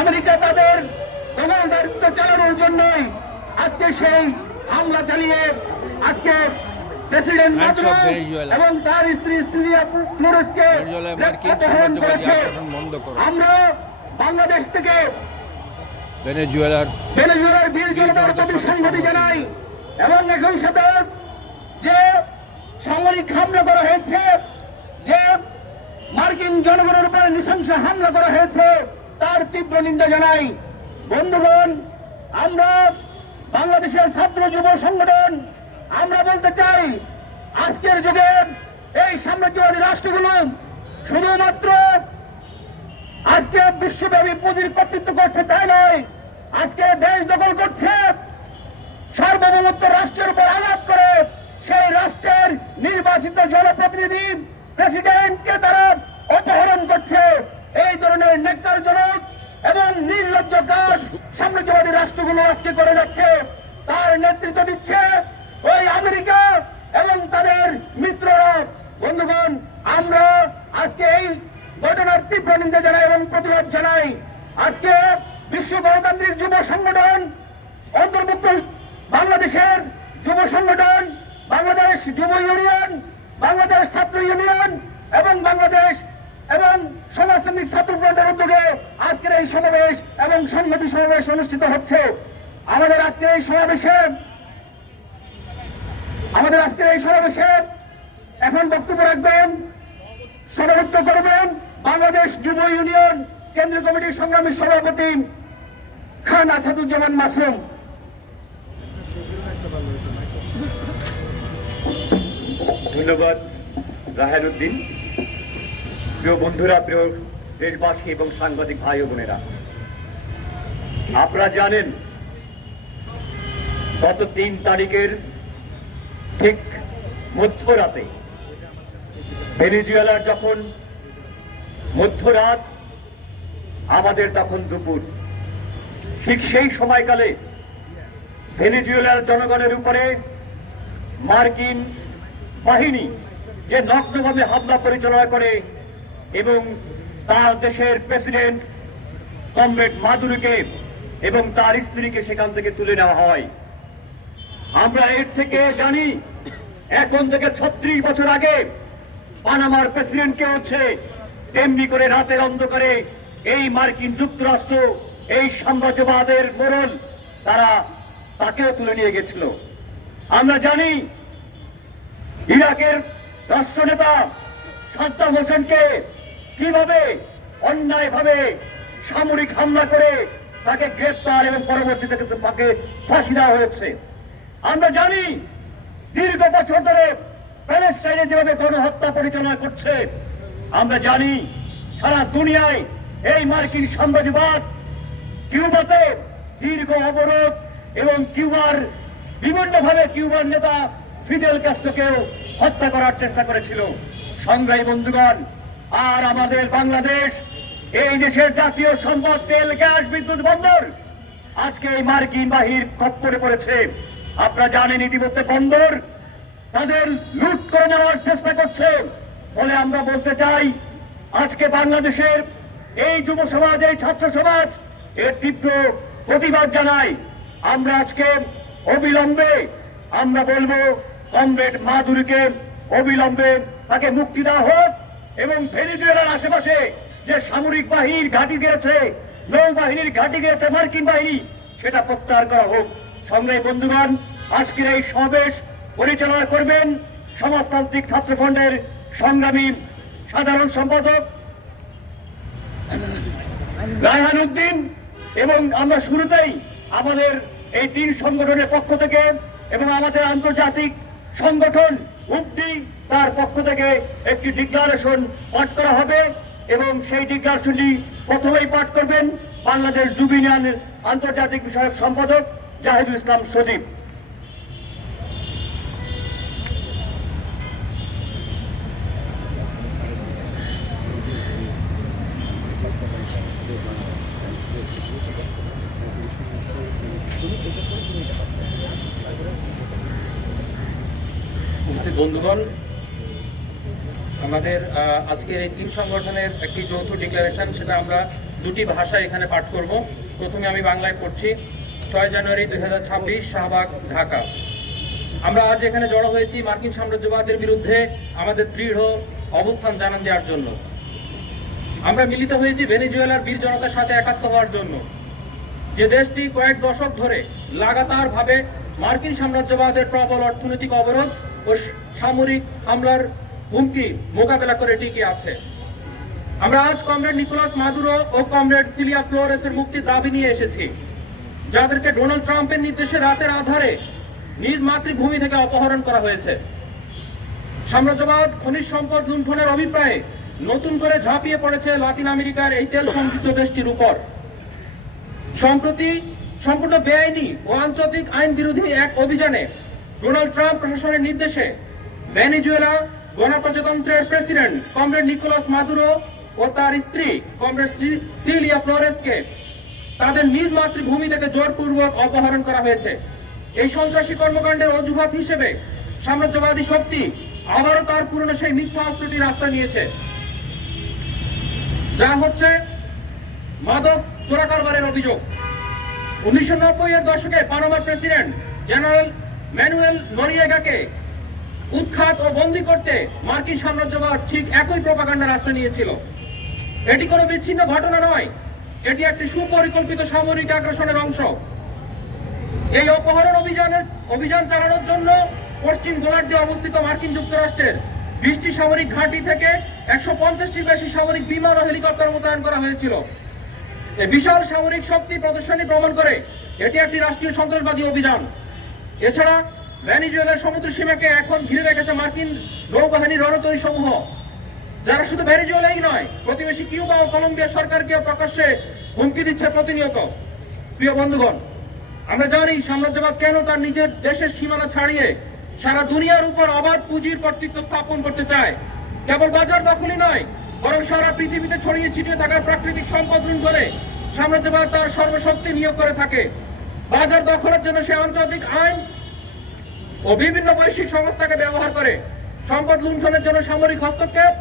America তাদের দখলদারিত্ব চালানোর জন্যই আজকে সেই হামলা চালিয়ে আজকে প্রেসিডেন্ট মাদুরো এবং তার স্ত্রী সিলিয়া ফ্লোরেসকে অপহরণ করেছে। আমরা বাংলাদেশ থেকে ভেনেজুয়েলার বীর জনতার প্রতি সংহতি জানাই এবং একই সাথে যে সামরিক হামলা করা হয়েছে, যে মার্কিন জনগণের উপরে নৃশংস হামলা করা হয়েছে, তার তীব্র নিন্দা জানাই। বন্ধুগণ, আমরা বাংলাদেশের ছাত্র যুব সংগঠন আমরা বলতে চাই, আজকের যুগে এই সাম্রাজ্যবাদী রাষ্ট্রগুলো শুধুমাত্র আজকে বিশ্বব্যাপী পুঁজির কর্তৃত্ব করছে তাই নয়, আজকে দেশ দখল করছে, সার্বভৌমত্ব রাষ্ট্রের উপর আঘাত করে সেই রাষ্ট্রের নির্বাচিত জনপ্রতিনিধি প্রেসিডেন্টকে তারা অপহরণ করছে। এই ধরনের ন্যাক্কারজনক এবং নির্লজ্জ কাজ সাম্রাজ্যবাদী রাষ্ট্রগুলো আজকে করে যাচ্ছে। তার নেতৃত্ব দিচ্ছে ওই আমেরিকা এবং তাদের মিত্ররা। বন্ধুগণ, আমরা আজকে এই ঘটনার তীব্র নিন্দা জানাই এবং প্রতিবাদ জানাই। আজকে বিশ্ব গণতান্ত্রিক যুব সংগঠন অন্তর্ভুক্ত বাংলাদেশের যুব সংগঠন, বাংলাদেশ যুব ইউনিয়ন, বাংলাদেশ ছাত্র ইউনিয়ন এবং বাংলাদেশ এবং সমাজতান্ত্রিক ছাত্র ফ্রন্টের উদ্যোগে আজকের এই সমাবেশ এবং সংহতি সমাবেশ অনুষ্ঠিত হচ্ছে। আমাদের আজকের এই সমাবেশে এখন বক্তব্য রাখবেন, সভাপতিত্ব করবেন বাংলাদেশ যুব ইউনিয়ন কেন্দ্রীয় কমিটির সংগ্রামী সভাপতি খান আসাদুজ্জামান মাসুম। ধন্যবাদ রাহেল উদ্দিন। প্রিয় বন্ধুরা, প্রিয় দেশবাসী এবং সাংবাদিক ভাই ও বোনেরা, আপনারা জানেন গত ৩ তারিখের ঠিক মধ্যরাতে ভেনেজুয়েলার যখন মধ্যরাত, আমাদের তখন দুপুর, ঠিক সেই সময়কালে ভেনেজুয়েলার জনগণের উপরে মার্কিন বাহিনী যে নগ্নভাবে হামলা পরিচালনা করে এবং তার দেশের প্রেসিডেন্ট কমরেড মাদুরোকে এবং তার স্ত্রীকে সেখান থেকে তুলে নেওয়া হয়। আমরা এর থেকে জানি, এখন থেকে ৩৬ বছর আগে পানামার প্রেসিডেন্টকে হচ্ছে তেমনি করে রাতের অন্ধকারে এই মার্কিন যুক্তরাষ্ট্র, এই সাম্রাজ্যবাদের মোড়ল, তারা তাকেও তুলে নিয়ে গেছিল। আমরা জানি ইরাকের রাষ্ট্রনেতা সাদ্দাম হোসেনকে কিভাবে অন্যায়ভাবে সামরিক হামলা করে তাকে গ্রেপ্তার এবং পরবর্তীতে তাকে ফাঁসি দেওয়া হয়েছে। আমরা জানি দীর্ঘ বছর ধরে প্যালেস্টাইনে যেভাবে গণহত্যা পরিচালনা করছে। আমরা জানি সারা দুনিয়ায় এই মার্কিন সাম্রাজ্যবাদ কিউবাতে দীর্ঘ অবরোধ এবং কিউবার বিভিন্নভাবে কিউবার নেতা ফিদেল ক্যাস্ট্রোকেও হত্যা করার চেষ্টা করেছিল। সংগ্রামী বন্ধুগণ, আর আমাদের বাংলাদেশ, এই দেশের জাতীয় সম্পদ তেল, গ্যাস, বিদ্যুৎ বন্দর আজকে এই মার্কিন বাহিনীর খপ্পরে পড়েছে। আপনারা জানেন ইতিমধ্যে বন্দর তাদের লুট করে নেওয়ার চেষ্টা করছে। ফলে আমরা বলতে চাই, আজকে বাংলাদেশের এই যুব সমাজ, এই ছাত্র সমাজ এর তীব্র প্রতিবাদ জানাই। আমরা আজকে অবিলম্বে আমরা বলবো কমরেড মাদুরোকে অবিলম্বে তাকে মুক্তি দেওয়া হোক এবং ভেনেজুয়েলার আশেপাশে যে সামরিক বাহিনীর ঘাঁটি দিয়েছে, নৌবাহিনীর ঘাঁটি দিয়েছে মার্কিন বাহিনী, সেটা প্রত্যাহার করা হোক। সংগ্রামী বন্ধুগণ, আজকের এই সমাবেশ পরিচালনা করবেন সমাজতান্ত্রিক ছাত্র ফ্রন্টের সংগ্রামী সাধারণ সম্পাদক রায়হান উদ্দিন। এবং আমরা শুরুতেই আমাদের এই ৩ সংগঠনের পক্ষ থেকে এবং আমাদের আন্তর্জাতিক সংগঠন উফডি তার পক্ষ থেকে একটি ডিক্লারেশন পাঠ করা হবে এবং সেই ডিক্লারেশনটি প্রথমেই পাঠ করবেন বাংলাদেশ যুব ইউনিয়নের আন্তর্জাতিক বিষয়ক সম্পাদক জাহিদুল ইসলাম সজীব। বন্ধুগণ, আমাদের আজকের এই ৩ সংগঠনের একটি যৌথ ডিক্লারেশন, সেটা আমরা দুটি ভাষা এখানে পাঠ করব। প্রথমে আমি বাংলায় পড়ছি। 6 জানুয়ারি 2026, শাহবাগ, ঢাকা। আমরা আজ এখানে জড়ো হয়েছি মার্কিন সাম্রাজ্যবাদের বিরুদ্ধে আমাদের দৃঢ় অবস্থান জানান দেওয়ার জন্য। আমরা মিলিত হয়েছি ভেনেজুয়েলার বীর জনতার সাথে একাত্ম হওয়ার জন্য, যে দেশটি কয়েক দশক ধরে লাগাতারভাবে মার্কিন সাম্রাজ্যবাদের প্রবল অর্থনৈতিক অবরোধ ও সামরিক হামলার হুমকি মোকাবেলা করে টিকে আছে। আমরা আজ কমরেড নিকোলাস মাদুরো ও কমরেড সিলিয়া ফ্লোরেসের মুক্তির দাবি নিয়ে এসেছি, যাদেরকে ডোনাল্ড ট্রাম্পের নির্দেশে রাতের আধারে নিজ মাতৃভূমি থেকে অপহরণ করা হয়েছে। সাম্রাজ্যবাদ খনিজ সম্পদ লুণ্ঠনের অভিপ্রায়ে নতুন করে ঝাঁপিয়ে পড়েছে লাতিন আমেরিকার এই তেল সমৃদ্ধ দেশটির উপর। সম্প্রতি সম্পূর্ণ বেআইনি ও আন্তর্জাতিক আইন বিরোধী এক অভিযানে ডোনাল্ড ট্রাম্প প্রশাসনের নির্দেশে ভেনেজুয়েলা গণপ্রজাতন্ত্রের প্রেসিডেন্ট কমরেড নিকোলাস মাদুরো ও তার স্ত্রী কমরেড সিলিয়া ফ্লোরেসকে তাদের নিজ মাতৃভূমি থেকে জোরপূর্বক অপহরণ করা হয়েছে। এই সন্ত্রাসী কর্মকাণ্ডের অজুহাত হিসেবে সাম্রাজ্যবাদী শক্তি আবারও তার পুরনো সেই মিথ্যা অস্ত্রটির আশ্রয় নিয়েছে, যা হচ্ছে মাদক চোরা কারবারের অভিযোগ। 1990-এর দশকে পানামার প্রেসিডেন্ট জেনারেল ম্যানুয়েল নরিয়েগাকে উৎখাত ও বন্দী করতে মার্কিন সাম্রাজ্যবাদ ঠিক একই প্রোপাগান্ডার আশ্রয় নিয়েছিল। এটি কোনো বিচ্ছিন্ন ঘটনা নয়, এটি একটি সুপরিকল্পিত সামরিক আগ্রাসনের অংশ। এই অপহরণ অভিযান চালানোর জন্য পশ্চিম গোলার্ধে অবস্থিত মার্কিন যুক্তরাষ্ট্রের 20টি সামরিক ঘাঁটি থেকে 150টির বেশি সামরিক বিমান ও হেলিকপ্টার মোতায়েন করা হয়েছিল। এই বিশাল সামরিক শক্তি প্রদর্শনী প্রমাণ করে এটি একটি রাষ্ট্রীয় সন্ত্রাসবাদী অভিযান। এছাড়া ভেনেজুয়েলার সমুদ্র সীমাকে এখন ঘিরে রেখেছে মার্কিন নৌবাহিনীর রণতরী সমূহ, যারা শুধু ভেনেজুয়েলাই নয়, প্রতিবেশী কিউবা ও কলম্বিয়া সরকারকেও প্রকাশ্যে হুমকি দিচ্ছে প্রতিনিয়ত। প্রিয় বন্ধুগণ, আমরা জানি সাম্রাজ্যবাদ কেন তার নিজের দেশের সীমানা ছাড়িয়ে সারা দুনিয়ার উপর অবাধ পুঁজির কর্তৃত্ব স্থাপন করতে চায়। কেবল বাজার দখলই নয়, বরং সারা পৃথিবীতে ছড়িয়ে ছিটিয়ে থাকা প্রাকৃতিক সম্পদ লুণ্ঠনে সাম্রাজ্যবাদ তার সর্বশক্তি নিয়োগ করে থাকে। বাজার দখলের জন্য সে আন্তর্জাতিক আইন ও বিভিন্ন বৈশ্বিক সংস্থাকে ব্যবহার করে। সম্পদ লুণ্ঠনের জন্য সামরিক হস্তক্ষেপ,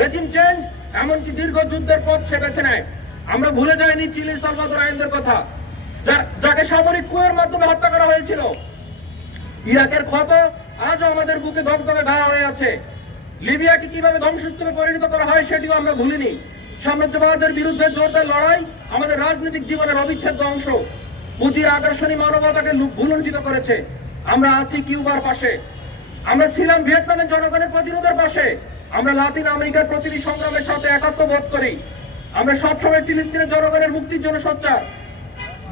রেজিম চেঞ্জ, এমনকি দীর্ঘ যুদ্ধের পথ সে বেছে নেয়। আমরা ভুলে যাইনি চিলি সালভাদর আইনদের কথা, যাকে সামরিক কুয়ের মাধ্যমে হত্যা করা হয়েছিল। ইরাকের ক্ষত আজও আমাদের বুকে দগদগে ঘা হয়ে আছে। লিবিয়াকে কিভাবে ধ্বংসস্তূপে পরিণত করা হয় সেটিও আমরা ভুলিনি। সাম্রাজ্যবাদের বিরুদ্ধে জোরদার লড়াই আমাদের রাজনৈতিক জীবনের অবিচ্ছেদ্য অংশ। পুঁজির আগ্রাসনী মানবতাকে ভুলুণ্ঠিত করেছে। আমরা আছি কিউবার পাশে, আমরা ছিলাম ভিয়েতনামের জনগণের প্রতিরোধের পাশে। আমরা লাতিন আমেরিকার প্রতিটি সংগ্রামের সাথে একাত্ম বোধ করি। আমরা সবসময় ফিলিস্তিনের জনগণের মুক্তির জন্য সোচ্চার।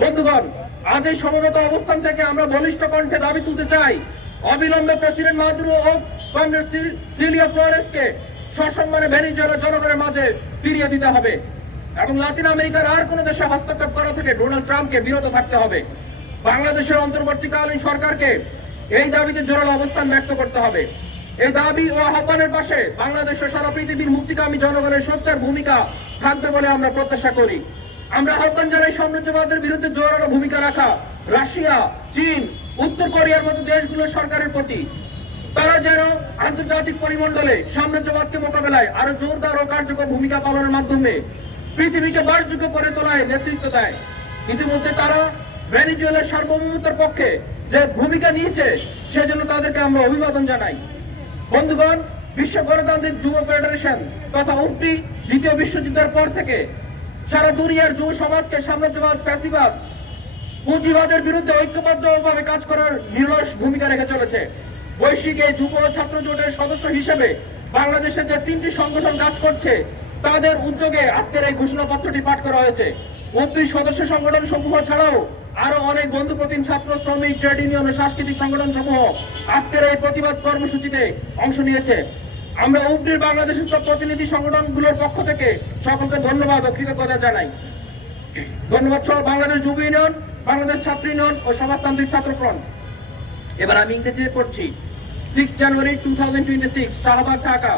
বন্ধুগণ, আজ এই সমবেত অবস্থান থেকে আমরা বলিষ্ঠ কণ্ঠে দাবি তুলতে চাই, অবিলম্বে প্রেসিডেন্ট মাদুরো ও কমরেড সিলিয়া ফ্লোরেসকে সসম্মানে ভেনেজুয়েলা জনগণের মাঝে ফিরিয়ে দিতে হবে এবং লাতিন আমেরিকার আর কোনো দেশে হস্তক্ষেপ করা থেকে ডোনাল্ড ট্রাম্পকে বিরত থাকতে হবে। বাংলাদেশের অন্তর্বর্তীকালীন সরকারকে এই দাবিতে জোরালো অবস্থান ব্যক্ত করতে হবে। এই দাবি ও আহ্বানের পাশে বাংলাদেশের সারা পৃথিবীর মুক্তিকামী জনগণের সোচ্চার ভূমিকা থাকবে বলে আমরা প্রত্যাশা করি। আমরা আহ্বান জানাই সাম্রাজ্যবাদের বিরুদ্ধে জোরালো ভূমিকা রাখা রাশিয়া, চীন, উত্তর কোরিয়ার মতো দেশগুলোর সরকারের প্রতি। তারা যেন আন্তর্জাতিক পরিমণ্ডলে সাম্রাজ্যবাদকে মোকাবেলায় আরো জোরদার ও কার্যকর ভূমিকা পালনের মাধ্যমে পৃথিবীকে বাসযোগ্য করে তোলায় নেতৃত্ব দেয়। ইতিমধ্যে তারা ভেনেজুয়েলার সার্বভৌমত্বের পক্ষে যে ভূমিকা নিয়েছে সেজন্য তাদেরকে আমরা অভিবাদন জানাই। বন্ধুগণ, বিশ্ব গণতান্ত্রিক যুব ফেডারেশন তথা উফটি দ্বিতীয় বিশ্বযুদ্ধের পর থেকে সারা দুনিয়ার যুব সমাজকে সাম্রাজ্যবাদ, ফ্যাসিবাদ, পুঁজিবাদের বিরুদ্ধে ঐক্যবদ্ধভাবে কাজ করার নিরলস ভূমিকা রেখে চলেছে। বৈশ্বিক এই যুব ছাত্র জোটের সদস্য হিসেবে বাংলাদেশে যে 3টি সংগঠন কাজ করছে তাদের উদ্যোগে আজকের এই ঘোষণাপত্রটি পাঠ করা হয়েছে। উফটির সদস্য সংগঠন সমূহ ছাড়াও আরো অনেক বন্ধুপ্রতিম ছাত্র, শ্রমিক, ট্রেড ইউনিয়ন ও সাংস্কৃতিক সংগঠন সমূহ আজকের এই প্রতিবাদ কর্মসূচিতে অংশ নিয়েছে। আমরা উফটির বাংলাদেশের প্রতিনিধি সংগঠনগুলোর পক্ষ থেকে সকলকে ধন্যবাদ ও কৃতজ্ঞতা জানাই। ধন্যবাদ সহ বাংলাদেশ যুব ইউনিয়ন, বাংলাদেশ ছাত্র ইউনিয়ন ও সমাজতান্ত্রিক ছাত্র ফ্রন্ট। এবার আমি ইংরেজিতে পড়ছি। 6 January 2026, Shahbag, Dhaka.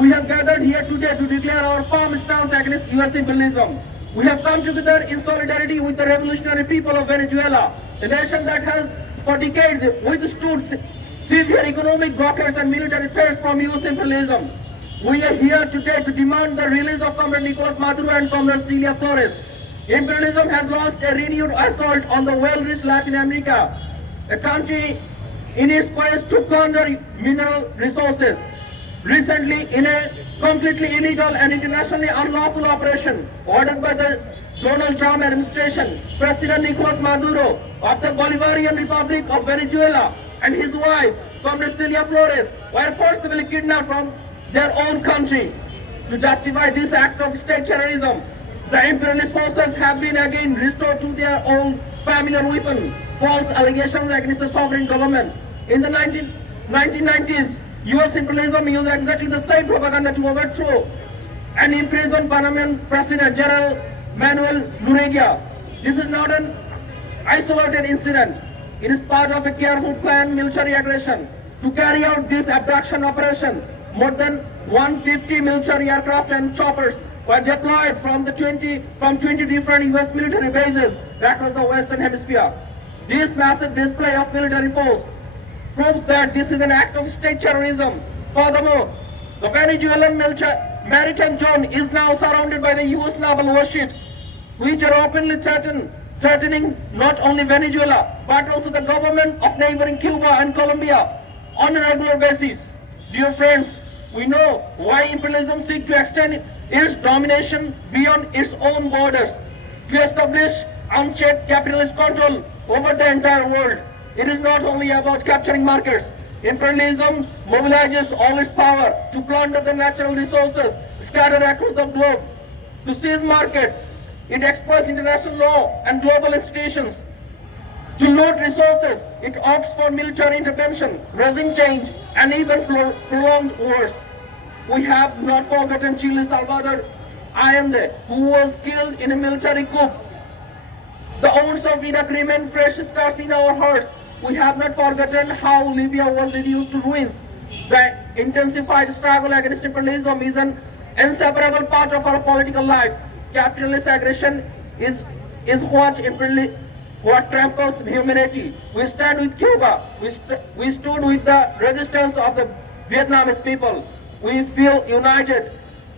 We have gathered here today to declare our firm stance against U.S. imperialism. We have come together in solidarity with the revolutionary people of Venezuela, a nation that has for decades withstood severe economic blockades and military threats from U.S. imperialism. We are here today to demand the release of Comrade Nicolas Maduro and Comrade Celia Flores. Imperialism has launched a renewed assault on the well-rich Latin America, a country in its quest to plunder mineral resources. Recently, in a completely illegal and internationally unlawful operation ordered by the Donald Trump administration, President Nicolas Maduro of the Bolivarian Republic of Venezuela and his wife, Comrade Celia Flores, were forcibly kidnapped from their own country. To justify this act of state terrorism, the imperialist forces have been again restored to their own familiar weapon, false allegations against the sovereign government. In the 1990s, US imperialism used exactly the same propaganda to overthrow and imprison Panamanian President General Manuel Noriega. This is not an isolated incident. It is part of a careful planned military aggression. To carry out this abduction operation, more than 150 military aircraft and choppers were deployed from 20 different US military bases across the Western Hemisphere. This massive display of military force proves that this is an act of state terrorism. Furthermore, the Venezuelan maritime zone is now surrounded by the US naval warships, which are openly threatening not only Venezuela, but also the government of neighboring Cuba and Colombia on a regular basis. Dear friends, we know why imperialism seeks to extend its domination beyond its own borders, to establish unchecked capitalist control over the entire world. It is not only about capturing markets. Imperialism mobilizes all its power to plunder the natural resources scattered across the globe. To seize market, it exploits international law and global institutions. To loot resources, it opts for military intervention, regime change, and even prolonged wars. We have not forgotten Chile Salvador Allende, who was killed in a military coup. The wounds of Iraq remain fresh scars in our hearts. We have not forgotten how Libya was reduced to ruins. The intensified struggle against imperialism is an inseparable part of our political life. Capitalist aggression is what tramples humanity. We stand with Cuba. We stood with the resistance of the Vietnamese people. We feel united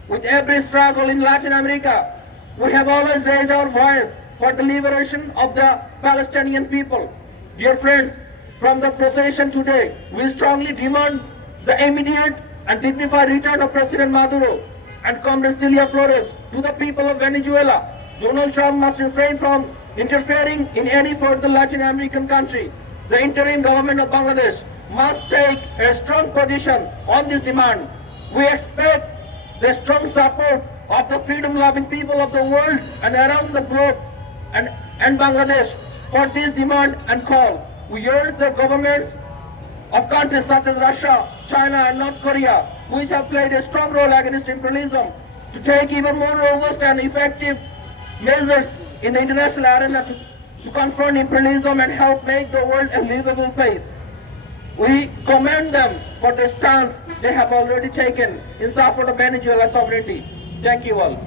with every struggle in Latin America. We have always raised our voice for the liberation of the Palestinian people. Dear friends, from the procession today, we strongly demand the immediate and dignified return of President Maduro and Comrade Celia Flores to the people of Venezuela. Donald Trump must refrain from interfering in any further Latin American country. The interim government of Bangladesh must take a strong position on this demand. We expect the strong support of the freedom-loving people of the world and around the globe and Bangladesh for this demand and call. We urge the governments of countries such as Russia, China and North Korea, which have played a strong role against imperialism, to take even more robust and effective measures in the international arena to confront imperialism and help make the world a livable place. We commend them for the stance they have already taken in support of Venezuela's sovereignty. Thank you all.